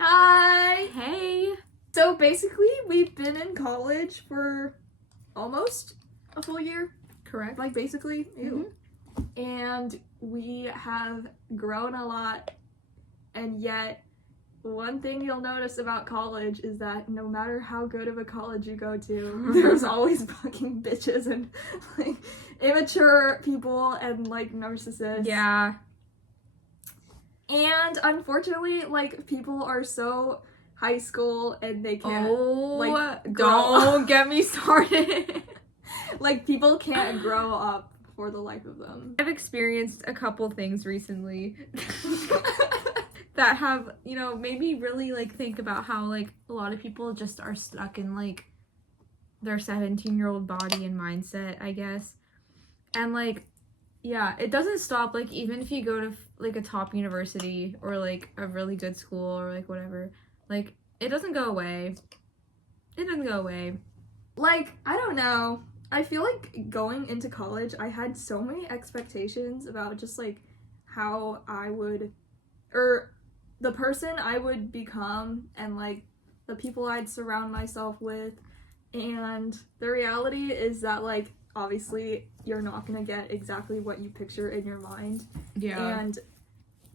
Hi! Hey. So basically, we've been in college for almost a full year. Correct. Like, basically. Ew. And we have grown a lot, and yet one thing you'll notice about college is that no matter how good of a college you go to, there's always fucking bitches and like immature people and like narcissists. Yeah. And unfortunately, like, people are so high school and they can't Don't get me started. like, people can't grow up for the life of them. I've experienced a couple things recently that have, made me really like think about how like a lot of people just are stuck in like their 17-year-old body and mindset, I guess. And like, yeah, it doesn't stop. Like, even if you go to like a top university or like a really good school or like whatever, like it doesn't go away. It doesn't go away. Like, I don't know. I feel like going into college, I had so many expectations about just like how I would, or the person I would become, and like the people I'd surround myself with. And the reality is that, like, obviously you're not gonna get exactly what you picture in your mind. Yeah. And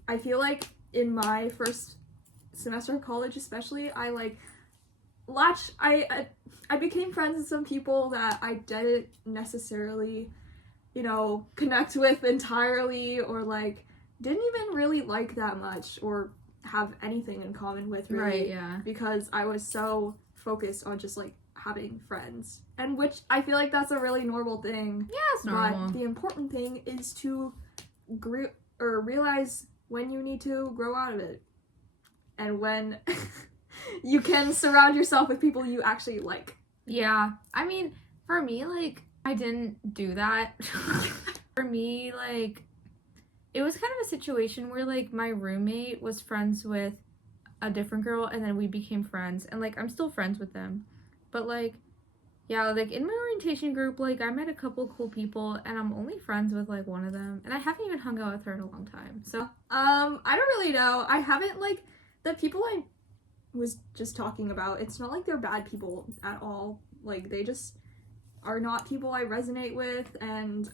I feel like in my first semester of college especially, I like I became friends with some people that I didn't necessarily, connect with entirely, or like didn't even really like that much or have anything in common with, really. Right, yeah. Because I was so focused on just like having friends, and which I feel like that's a really normal thing. Yeah, it's normal. But the important thing is to realize when you need to grow out of it, and when you can surround yourself with people you actually like. Yeah, I mean, for me, like, I didn't do that. For me, like, it was kind of a situation where, like, my roommate was friends with a different girl, and then we became friends, and, like, I'm still friends with them. But, like, yeah, like, in my orientation group, like, I met a couple cool people, and I'm only friends with, like, one of them, and I haven't even hung out with her in a long time, so. I don't really know. I haven't, like, the people I was just talking about, it's not like they're bad people at all. Like, they just are not people I resonate with, and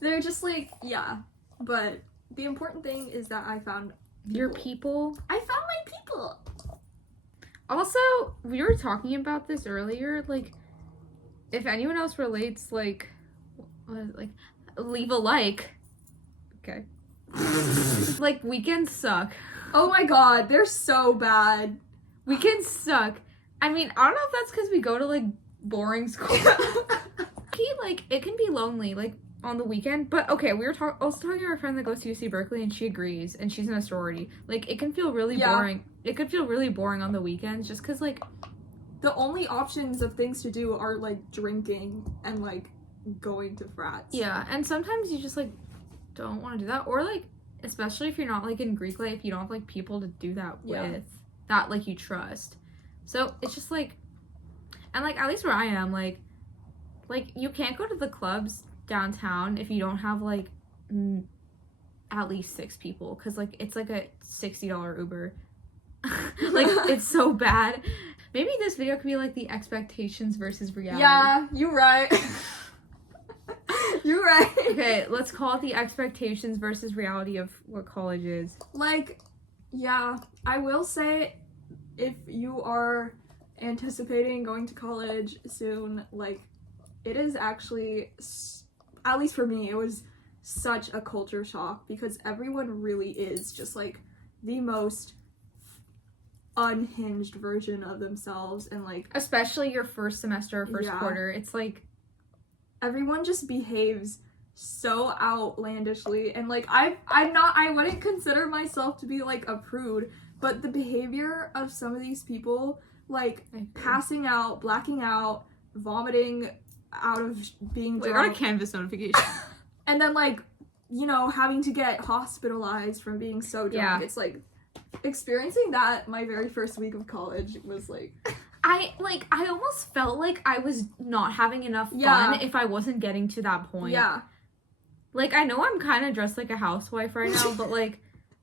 they're just like, yeah. But the important thing is that I found people. Your people? I found my people. Also, we were talking about this earlier, like, if anyone else relates, like, leave a like. Okay. Like, weekends suck. Oh my god, they're so bad. Weekends suck. I mean, I don't know if that's because we go to, like, boring school. Like, it can be lonely, like, on the weekend. But, okay, I was talking to our friend that goes to UC Berkeley, and she agrees, and she's in a sorority. Like, it can feel really boring. It could feel really boring on the weekends, just because, like, the only options of things to do are, like, drinking and, like, going to frats. Yeah, and sometimes you just, like, don't want to do that. Or, like, especially if you're not, like, in Greek life, you don't have, like, people to do that with that, like, you trust. So, it's just, like, and, like, at least where I am, like, you can't go to the clubs downtown if you don't have, like, at least 6 people, because, like, it's, like, a $60 Uber. Like, it's so bad. Maybe this video could be, like, the expectations versus reality. Yeah, you're right. You're right. Okay, let's call it the expectations versus reality of what college is. Like, yeah, I will say, if you are anticipating going to college soon, like, it is actually, at least for me, it was such a culture shock, because everyone really is just, like, the most unhinged version of themselves, and, like, especially your first semester or first quarter, it's, like, everyone just behaves so outlandishly, and, like, I wouldn't consider myself to be, like, a prude, but the behavior of some of these people, like, passing out, blacking out, vomiting out of being drunk. Wait, I got a Canvas notification. And then, like, having to get hospitalized from being so drunk. Yeah. It's, like, experiencing that my very first week of college was, like... I almost felt like I was not having enough fun if I wasn't getting to that point. Yeah. Like, I know I'm kind of dressed like a housewife right now, but, like,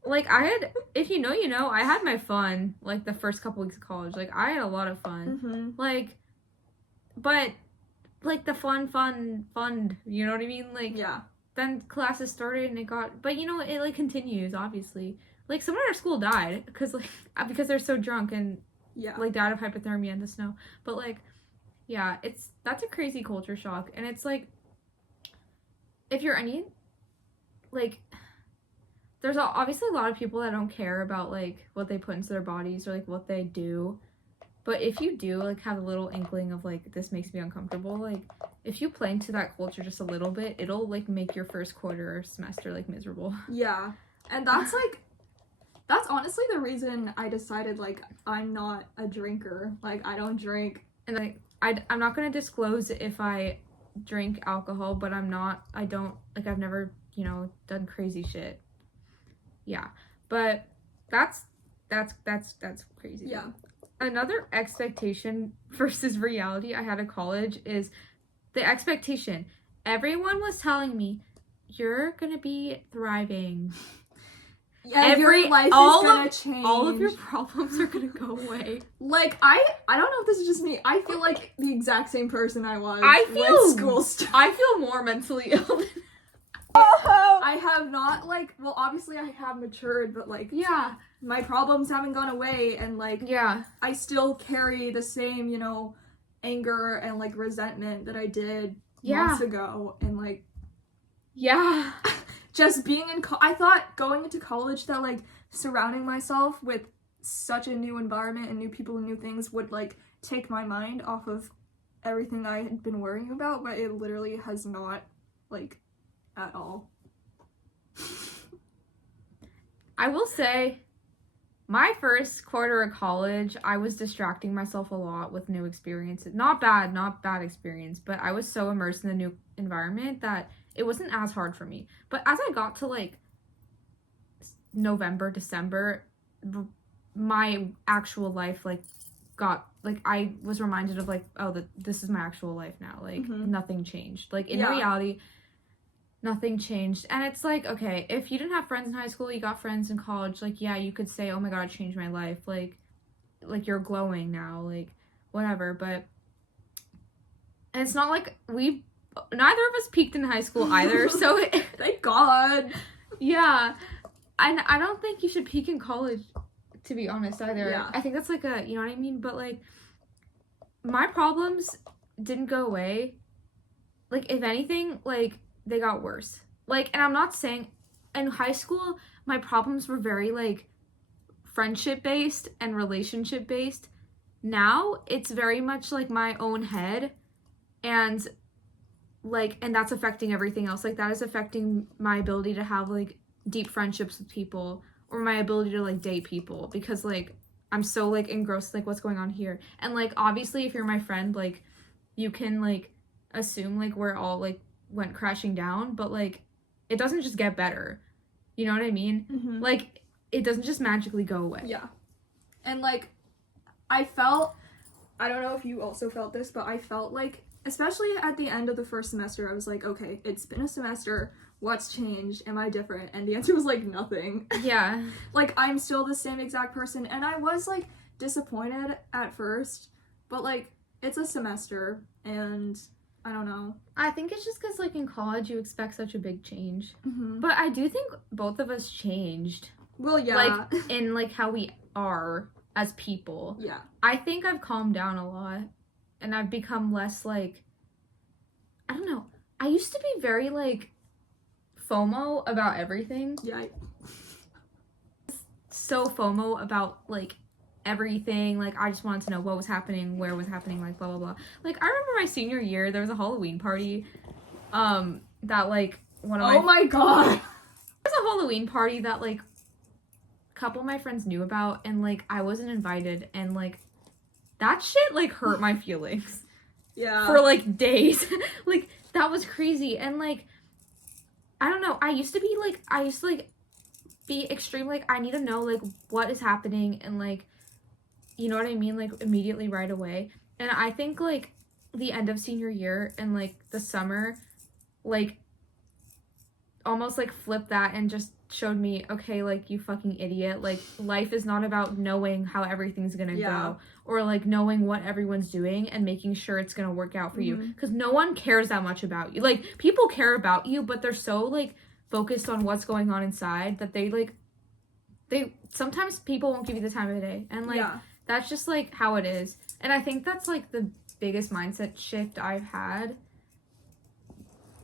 like, I had, if you know, you know, I had my fun, like, the first couple weeks of college. Like, I had a lot of fun. Mm-hmm. Like, but, like, the fun, you know what I mean? Like, Yeah. then classes started and it got, but, you know, it, like, continues, obviously. Like, someone at our school died because they're so drunk and, Yeah. like, died of hypothermia in the snow. But, like, yeah, that's a crazy culture shock. And it's, like, if you're any, like, there's obviously a lot of people that don't care about, like, what they put into their bodies or, like, what they do. But if you do, like, have a little inkling of, like, this makes me uncomfortable, like, if you play into that culture just a little bit, it'll, like, make your first quarter or semester, like, miserable. Yeah. And that's, like, that's honestly the reason I decided, like, I'm not a drinker. Like, I don't drink. And, like, I'm not going to disclose if I drink alcohol, but I've never, you know, done crazy shit. Yeah. But that's crazy. Yeah. Another expectation versus reality I had at college is the expectation. Everyone was telling me, you're gonna be thriving. Yeah, your life is gonna change. All of your problems are gonna go away. Like, I don't know if this is just me. I feel like the exact same person I was when school started. I feel more mentally ill. I have not, like, well, obviously I have matured, but, like, yeah, my problems haven't gone away, and, like, yeah, I still carry the same, you know, anger and, like, resentment that I did months ago, and, like, yeah, just being in, I thought going into college that, like, surrounding myself with such a new environment and new people and new things would, like, take my mind off of everything I had been worrying about, but it literally has not, like, at all. I will say, my first quarter of college, I was distracting myself a lot with new experiences. Not bad experience, but I was so immersed in the new environment that it wasn't as hard for me. But as I got to, like, November, December, my actual life, like, I was reminded of, like, oh, this is my actual life now. Like, nothing changed. Like, in reality, nothing changed. And it's like, okay, if you didn't have friends in high school, you got friends in college, like, yeah, you could say, oh my god, it changed my life, like you're glowing now, like, whatever. But and it's not like neither of us peaked in high school either. So thank God. Yeah, and I don't think you should peak in college, to be honest, either. Yeah. I think that's like you know what I mean? But, like, my problems didn't go away. Like, if anything, like, they got worse. Like, and I'm not saying, in high school, my problems were very, like, friendship-based and relationship-based. Now, it's very much, like, my own head, and, like, and that's affecting everything else. Like, that is affecting my ability to have, like, deep friendships with people, or my ability to, like, date people, because, like, I'm so, like, engrossed, like, what's going on here. And, like, obviously, if you're my friend, like, you can, like, assume, like, we're all, like, went crashing down, but, like, it doesn't just get better. You know what I mean? Mm-hmm. Like, it doesn't just magically go away. Yeah. And, like, I don't know if you also felt this, but I felt like, especially at the end of the first semester, I was like, okay, it's been a semester, what's changed? Am I different? And the answer was, like, nothing. Yeah. Like, I'm still the same exact person, and I was, like, disappointed at first, but, like, it's a semester, and I don't know. I think it's just because, like, in college, you expect such a big change. Mm-hmm. But I do think both of us changed. Well, yeah. Like, in, like, how we are as people. Yeah. I think I've calmed down a lot. And I've become less, like, I don't know. I used to be very, like, FOMO about everything. Yeah. So FOMO about, like, everything. Like, I just wanted to know what was happening, where was happening, like, blah blah blah. Like, I remember my senior year, there was a Halloween party that, like, one of oh my god, there was a Halloween party that, like, a couple of my friends knew about, and, like, I wasn't invited, and, like, that shit, like, hurt my feelings. Yeah. For, like, days. Like, that was crazy. And, like, I don't know, I used to be extreme, like, I need to know, like, what is happening, and, like, you know what I mean? Like, immediately right away. And I think, like, the end of senior year and, like, the summer, like, almost like flipped that and just showed me, okay, like, you fucking idiot, like, life is not about knowing how everything's gonna go, or like knowing what everyone's doing and making sure it's gonna work out for you, because no one cares that much about you. Like, people care about you, but they're so like focused on what's going on inside that they sometimes people won't give you the time of day, and like that's just like how it is. And I think that's like the biggest mindset shift I've had.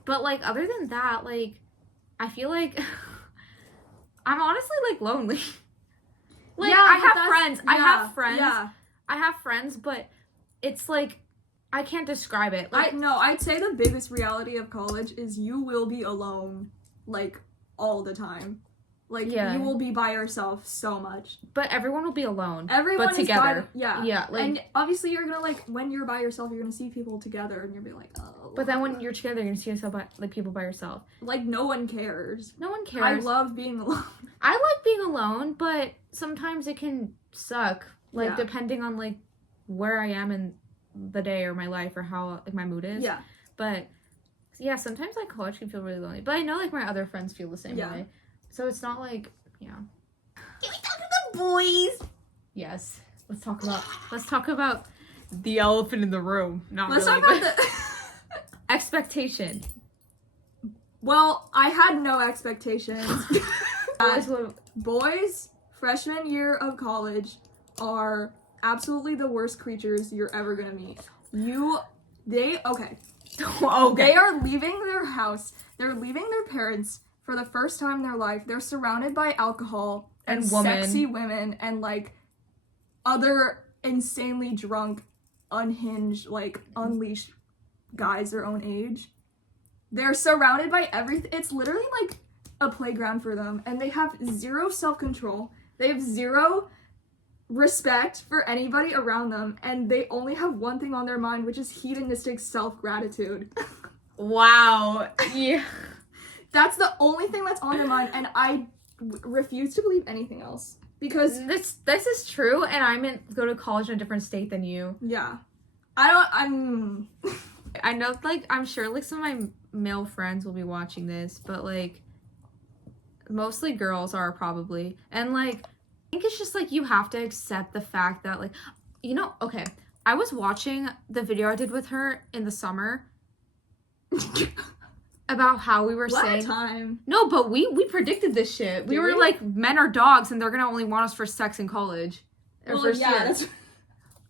But like, other than that, like, I feel like I'm honestly like lonely. Like, I have friends. I have friends, but it's like, I can't describe it. Like, I'd say the biggest reality of college is you will be alone, like, all the time. Like, you will be by yourself so much. But everyone will be alone. Everyone but together. Yeah, like, and obviously you're gonna, like, when you're by yourself, you're gonna see people together, and you'll be like, oh. But then when you're together, you're gonna see yourself like people by yourself. Like, no one cares. No one cares. I love being alone. I like being alone, but sometimes it can suck. Like, depending on, like, where I am in the day or my life or how, like, my mood is. Yeah. But, yeah, sometimes, like, college can feel really lonely. But I know, like, my other friends feel the same way. So it's not like, Can we talk about boys? Yes. Let's talk about the elephant in the room. Let's talk about the expectation. Well, I had no expectations. Boys, freshman year of college, are absolutely the worst creatures you're ever gonna meet. They are leaving their house. They're leaving their parents for the first time in their life. They're surrounded by alcohol and sexy women and, like, other insanely drunk, unhinged, like, unleashed guys their own age. They're surrounded by everything. It's literally like a playground for them, and they have zero self-control. They have zero respect for anybody around them, and they only have one thing on their mind, which is hedonistic self-gratitude. Wow. Yeah. That's the only thing that's on their mind, and I refuse to believe anything else. Because this is true, and I'm go to college in a different state than you. Yeah. I know, like, I'm sure, like, some of my male friends will be watching this, but, like, mostly girls are probably. And, like, I think it's just, like, you have to accept the fact that, like, okay, I was watching the video I did with her in the summer about how we were saying... time? No, but we predicted this shit. We were like, men are dogs, and they're gonna only want us for sex in college. First year.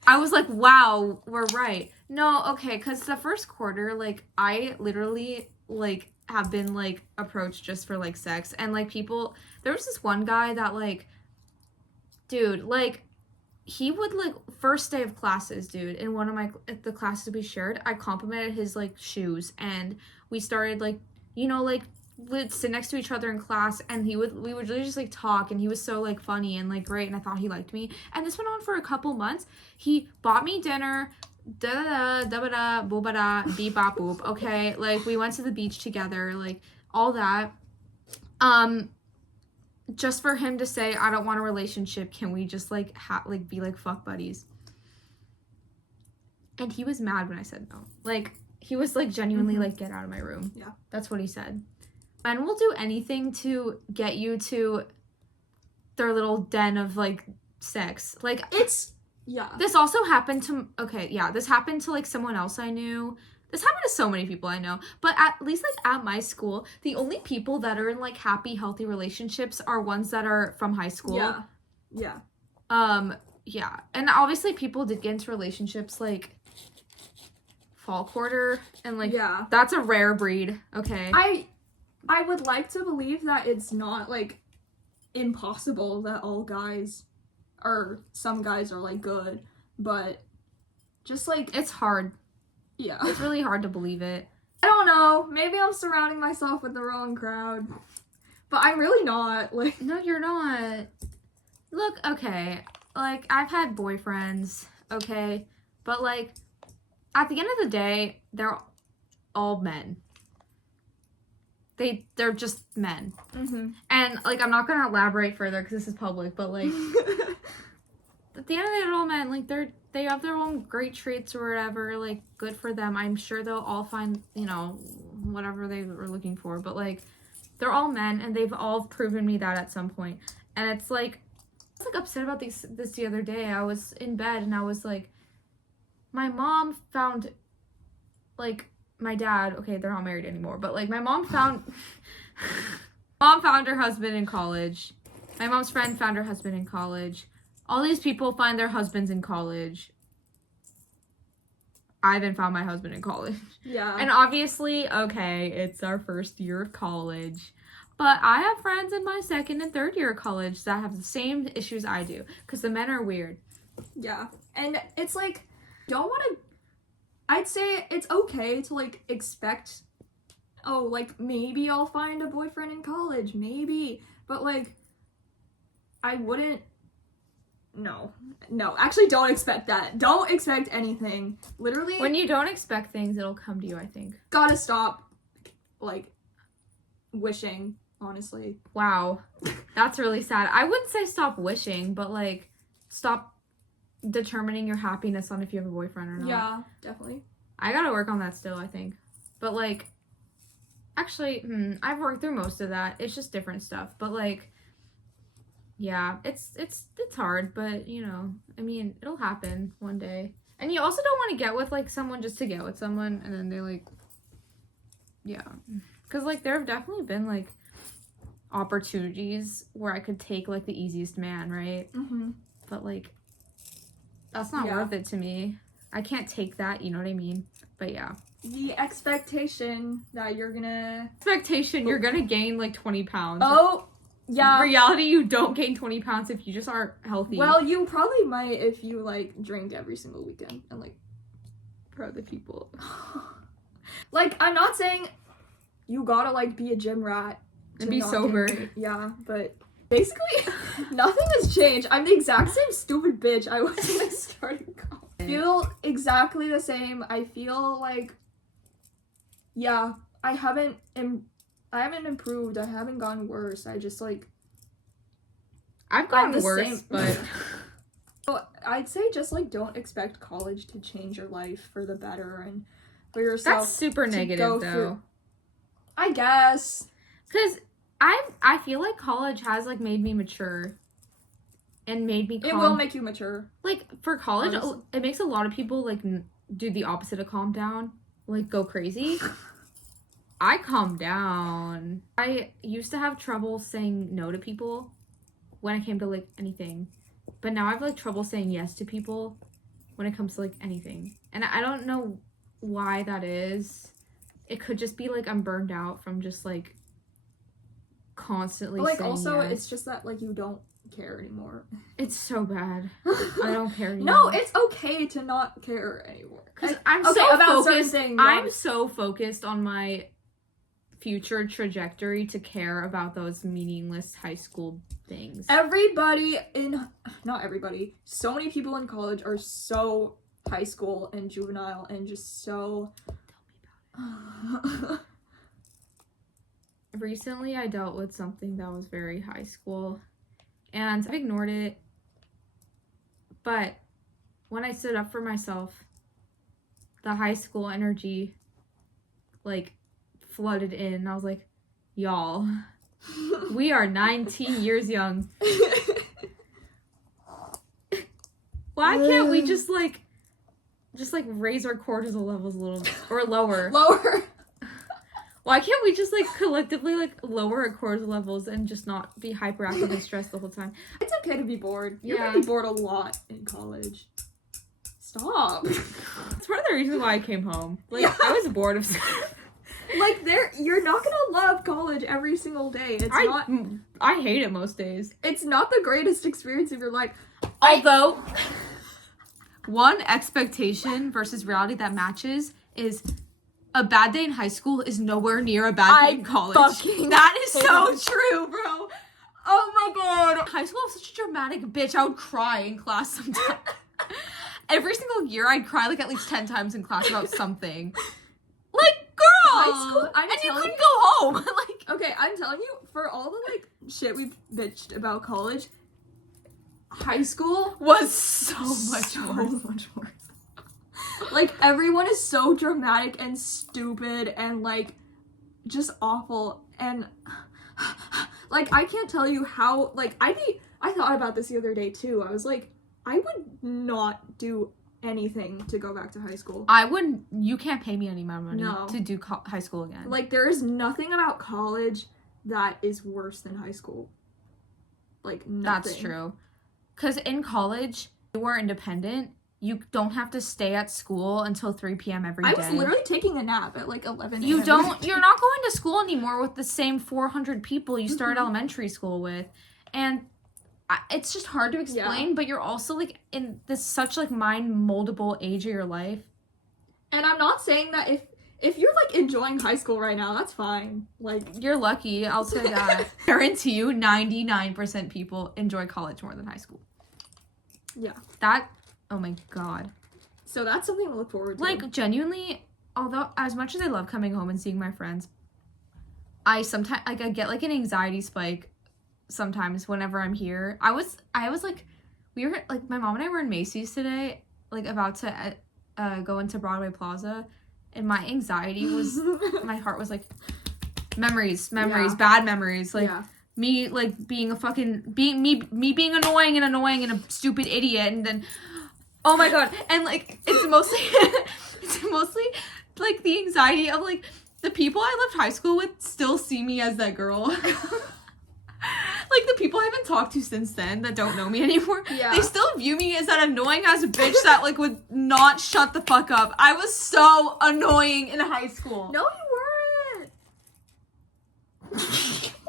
I was like, wow, we're right. No, okay, because the first quarter, like, I literally, like, have been, like, approached just for, like, sex. And, like, there was this one guy that, like, dude, like, he would, like, first day of classes, dude, in one of the classes we shared, I complimented his, like, shoes, and we started, like, like, we'd sit next to each other in class, and we would really just, like, talk, and he was so, like, funny and, like, great, and I thought he liked me. And this went on for a couple months. He bought me dinner, da-da-da, boo-ba-da, beep-bop-boop, okay? Like, we went to the beach together, like, all that. Just for him to say, I don't want a relationship, can we just, like, be, like, fuck buddies? And he was mad when I said no. Like, he was, like, genuinely, like, get out of my room. Yeah. That's what he said. Men will do anything to get you to their little den of, like, sex. Like, this also happened to, this happened to, like, someone else I knew. This happened to so many people I know. But at least, like, at my school, the only people that are in, like, happy, healthy relationships are ones that are from high school. Yeah. Yeah. Yeah. And obviously people did get into relationships, like, fall quarter, and, like, that's a rare breed, okay? I would like to believe that it's not, like, impossible that all guys, or some guys are, like, good, but just, like... It's hard. Yeah. It's really hard to believe it. I don't know. Maybe I'm surrounding myself with the wrong crowd. But I'm really not. Like, no, you're not. Look, okay. Like, I've had boyfriends, okay? But, like, at the end of the day, they're all men. They're just men. Mm-hmm. And, like, I'm not gonna elaborate further because this is public, but, like, at the end of the day, they're all men. Like, they have their own great traits or whatever. Like, good for them. I'm sure they'll all find, whatever they were looking for. But, like, they're all men, and they've all proven me that at some point. And it's like, I was like upset about this the other day. I was in bed and I was like, my mom found, like, my dad, okay, they're not married anymore, but like my mom found her husband in college. My mom's friend found her husband in college. All these people find their husbands in college. I haven't found my husband in college. Yeah. And obviously, okay, it's our first year of college. But I have friends in my second and third year of college that have the same issues I do. Because the men are weird. Yeah. And it's like, don't want to... I'd say it's okay to, like, expect... Oh, like, maybe I'll find a boyfriend in college. Maybe. But, like, I wouldn't... No, actually don't expect that. Don't expect anything. Literally. When you don't expect things, it'll come to you, I think. Gotta stop, like, wishing, honestly. Wow. That's really sad. I wouldn't say stop wishing, but, like, stop determining your happiness on if you have a boyfriend or not. Yeah, definitely. I gotta work on that still, I think. But, like, actually, I've worked through most of that. It's just different stuff. But, like, yeah, it's hard, but, you know, I mean, it'll happen one day. And you also don't want to get with, like, someone just to get with someone, and then they, like, yeah. Because, like, there have definitely been, like, opportunities where I could take, like, the easiest man, right? Mm-hmm. But, like, that's not worth it to me. I can't take that, you know what I mean? But, yeah. The expectation that you're gonna... You're gonna gain, like, 20 pounds. Oh! Yeah. Reality, you don't gain 20 pounds if you just aren't healthy. Well, you probably might if you, like, drink every single weekend and, like, for other people. Like, I'm not saying you gotta, like, be a gym rat. And be sober. Yeah, but basically, nothing has changed. I'm the exact same stupid bitch I was when I started college. I feel exactly the same. I feel like, yeah, I haven't improved. I haven't gotten worse. I just, like... I've gotten worse, but... So I'd say just, like, don't expect college to change your life for the better and for yourself. That's super negative, though. I guess. Because I feel like college has, like, made me mature. And made me calm. It will make you mature. Like, for college, honestly. It makes a lot of people, like, do the opposite of calm down. Like, go crazy. I calmed down. I used to have trouble saying no to people when it came to, like, anything. But now I have, like, trouble saying yes to people when it comes to, like, anything. And I don't know why that is. It could just be, like, I'm burned out from just, like, constantly but, like, saying also, yes. it's just that, like, you don't care anymore. It's so bad. I don't care anymore. No, it's okay to not care anymore. Because I'm okay, so about focused. things, I'm so focused on my future trajectory to care about those meaningless high school things. Not everybody, so many people in college are so high school and juvenile and just so... Tell me about it. Recently, I dealt with something that was very high school, and I've ignored it, but when I stood up for myself, the high school energy, like, flooded in, and I was like, y'all, we are 19 years young. Why can't we just raise our cortisol levels a little, or lower? Lower. Why can't we just, like, collectively, like, lower our cortisol levels and just not be hyperactive and stressed the whole time? It's okay to be bored. You're Yeah. gonna be bored a lot in college. Stop. It's part of the reason why I came home. Like, Yeah. I was bored of stuff. Like, you're not gonna love college every single day. I hate it most days. It's not the greatest experience of your life. Although, one expectation versus reality that matches is a bad day in high school is nowhere near a bad day in college. That is so true, bro. Oh my god. High school was such a dramatic bitch. I would cry in class sometimes. Every single year, I'd cry, like, at least 10 times in class about something. Like, girl! High school, and you couldn't go home. Like, okay, I'm telling you, for all the, like, shit we've bitched about college, high school was so much worse. Like, everyone is so dramatic and stupid and, like, just awful. And like I can't tell you how like I thought about this the other day too. I was like, I would not do anything to go back to high school. I wouldn't. You can't pay me any amount of money No. to do high school again. Like there is nothing about college that is worse than high school. Like nothing. That's true. Because in college, you are independent. You don't have to stay at school until 3 p.m. every day. I was literally taking a nap at like 11 You a.m. don't. You're not going to school anymore with the same 400 people you started elementary school with, and it's just hard to explain. But you're also like in this such like mind moldable age of your life. And I'm not saying that if you're like enjoying high school right now, that's fine. Like You're lucky. I'll say that. Guarantee you, 99% people enjoy college more than high school. Yeah. That. Oh my god. So that's something to look forward to. Like, genuinely, although as much as I love coming home and seeing my friends, I sometimes, like, I get, like, an anxiety spike sometimes whenever I'm here. I was, like, we were, like, my mom and I were in Macy's today, like, about to go into Broadway Plaza, and my anxiety was, my heart was, like, memories, Yeah. bad memories, like, yeah. me, like, being a fucking, me being annoying and a stupid idiot, and then, oh my god, and, like, it's mostly, like, the anxiety of, like, the people I left high school with still see me as that girl. Like, the people I haven't talked to since then that don't know me anymore, Yeah. they still view me as that annoying-ass bitch that, like, would not shut the fuck up. I was so annoying in high school. No, you weren't.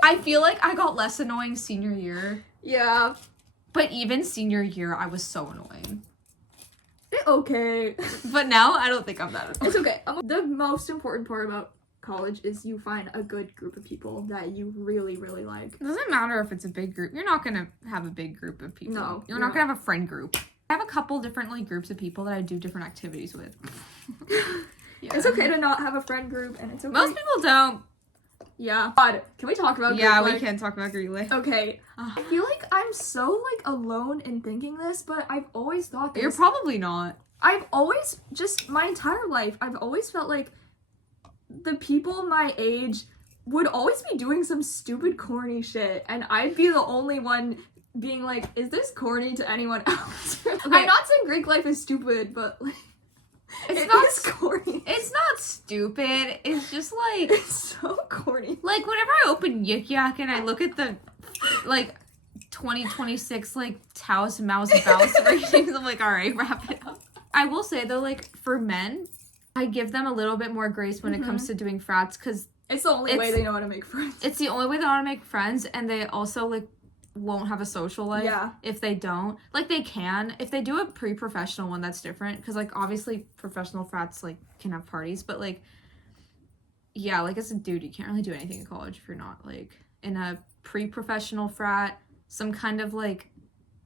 I feel like I got less annoying senior year, Yeah. but even senior year, I was so annoying. Okay. But now, I don't think I'm that annoying. It's okay. The most important part about college is you find a good group of people that you really, really like. It doesn't matter if it's a big group. You're not gonna have a big group of people. No, You're you're not gonna have a friend group. I have a couple different, like, groups of people that I do different activities with. Yeah. It's okay to not have a friend group, and it's okay. Most people don't. Yeah. God, can we talk about Yeah, group we life? can talk about Greek life. Okay. I feel like I'm so, like, alone in thinking this, but I've always thought this. You're probably not. I've always, just my entire life, I've always felt like the people my age would always be doing some stupid corny shit, and I'd be the only one being like, is this corny to anyone else? I'm not saying Greek life is stupid, but like, It's not is corny. It's not stupid. It's just like It's so corny. like whenever I open Yik Yak and I look at the like 2026 like Taos Mouse Bouse ratings, I'm like, all right, wrap it up. I will say though, like for men, I give them a little bit more grace when it comes to doing frats because It's the only way they know how to make friends. it's the only way they want to make friends, and they also like won't have a social life Yeah. if they don't. Like they can if they do a pre-professional one, that's different because like obviously professional frats like can have parties, but like yeah, like as a dude you can't really do anything in college if you're not like in a pre-professional frat, some kind of like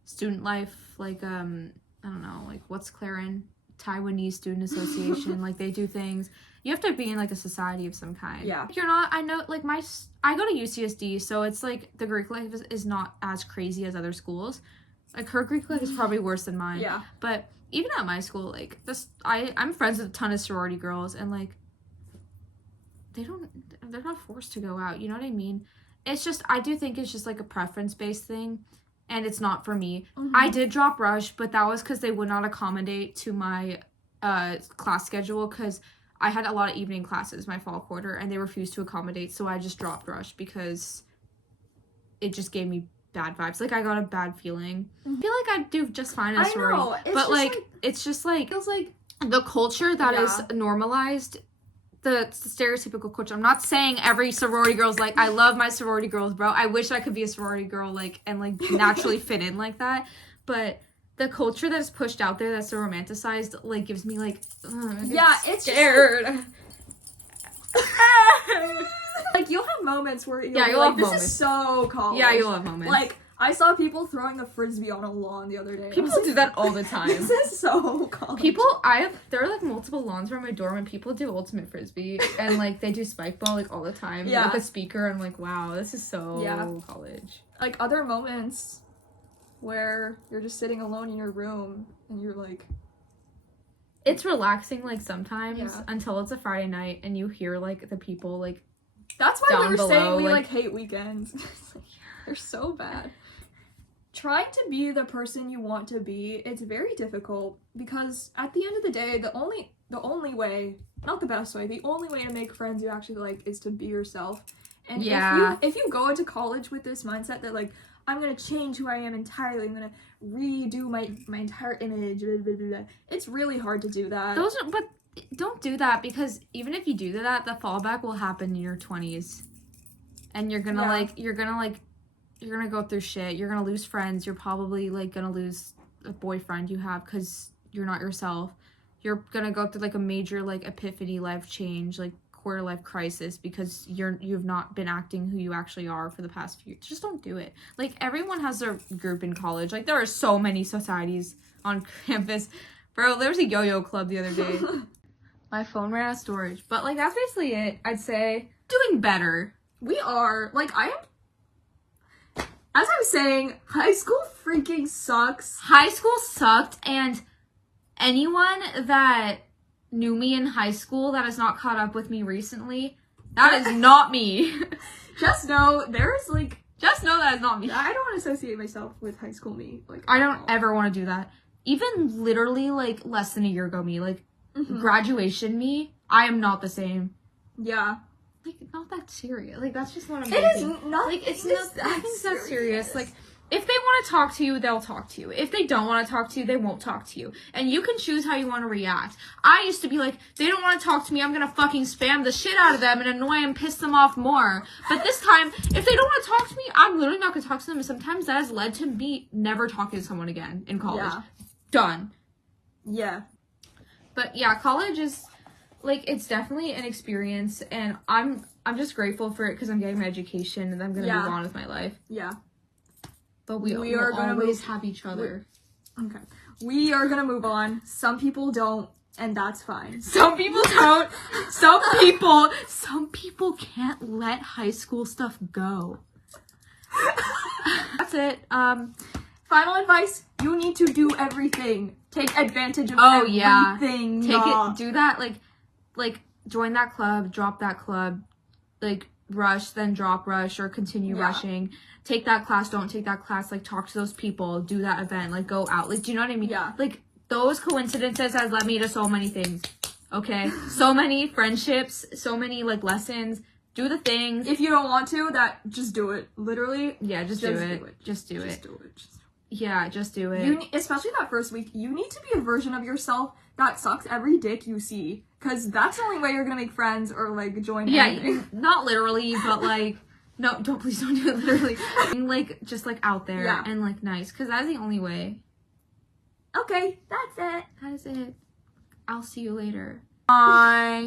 student life, like I don't know, like what's Clarin? Taiwanese Student Association. Like they do things. You have to be in like a society of some kind. Yeah. If you're not, I know like I go to UCSD, so it's like the Greek life is not as crazy as other schools. Like her Greek life is probably worse than mine. Yeah. But even at my school, like I'm friends with a ton of sorority girls, and like they're not forced to go out. You know what I mean? It's just I do think it's just like a preference based thing. And it's not for me. Mhm. I did drop Rush, but that was because they would not accommodate to my class schedule because I had a lot of evening classes my fall quarter, and they refused to accommodate, so I just dropped Rush because it just gave me bad vibes. Like, I got a bad feeling. I feel like I'd do just fine as I sorority. know. It's But, just, like, it's just, like, feels like the culture that is Yeah. normalized, the stereotypical culture. I'm not saying every sorority girl's like, I love my sorority girls, bro. I wish I could be a sorority girl, like, and, like, naturally fit in like that. But the culture that is pushed out there that's so romanticized, like, gives me, like, Yeah, it's just, scared. like you'll have moments where you'll Yeah, be you'll like, have this moments. is so college. Yeah, you'll have moments. Like, I saw people throwing a frisbee on a lawn the other day. and I People was do that all the like, time. This is so college. There are, like, multiple lawns around my dorm, and people do ultimate frisbee, and, like, they do spike ball, like, all the time. Yeah. With a speaker, I'm like, wow, this is so Yeah. college. Like, other moments where you're just sitting alone in your room and you're like, It's relaxing, like, sometimes Yeah. until it's a Friday night and you hear, like, the people, like, That's why down we were below, saying we like- hate weekends. It's like, they're so bad. Trying to be the person you want to be, it's very difficult because at the end of the day, the only way, not the best way, the only way to make friends you actually like is to be yourself. And Yeah. if you go into college with this mindset that like I'm gonna change who I am entirely, I'm gonna redo my entire image, blah, blah, blah, blah, it's really hard to do that. But don't do that, because even if you do that, the fallback will happen in your 20s. And you're gonna you're gonna go through shit. You're gonna lose friends. You're probably like gonna lose a boyfriend you have because you're not yourself. You're gonna go through like a major like epiphany, life change, like quarter life crisis because you've not been acting who you actually are for the past few years. Just don't do it. Like, everyone has their group in college. Like, there are so many societies on campus. Bro, there was a yo-yo club the other day. My phone ran out of storage. But like, that's basically it. I'd say doing better. We are, like, as I'm saying, high school freaking sucks. High school sucked, and anyone that knew me in high school that has not caught up with me recently, that is not me. Just know, Just know that is not me. I don't want to associate myself with high school me. Like, I don't ever want to do that. Even literally, like, less than a year ago me, like, graduation me, I am not the same. Yeah. Like, not that serious. Like, that's just not It amazing. is not, Like, it's not, nothing's that serious. Like, if they want to talk to you, they'll talk to you. If they don't want to talk to you, they won't talk to you. And you can choose how you want to react. I used to be like, they don't want to talk to me, I'm gonna fucking spam the shit out of them and annoy and piss them off more. But this time, if they don't want to talk to me, I'm literally not gonna talk to them. And sometimes that has led to me never talking to someone again in college. Yeah. Done. Yeah. But yeah, college is, like, it's definitely an experience, and I'm just grateful for it because I'm getting my education and I'm gonna move on with my life. Yeah. But we are will gonna always have each other. Okay. We are gonna move on. Some people don't, and that's fine. Some people don't. Some people can't let high school stuff go. That's it. Final advice, you need to do everything. Take advantage of everything. Take it, do that, like, join that club, drop that club, like, rush, then drop rush, or continue rushing. Take that class, don't take that class, like, talk to those people, do that event, like, go out. Like, do you know what I mean? Yeah. Like, those coincidences has led me to so many things, okay? So many friendships, so many, like, lessons. Do the things. If you don't want to, just do it. Literally. Yeah, just do it. Just do it. Yeah, just do it. Especially that first week, you need to be a version of yourself that sucks every dick you see. Because that's the only way you're gonna make friends or, like, join anything. Not literally, but, like, no, please don't do it literally. Like, just, like, out there and, like, nice. Because that's the only way. Okay, that's it. That is it. I'll see you later. Bye.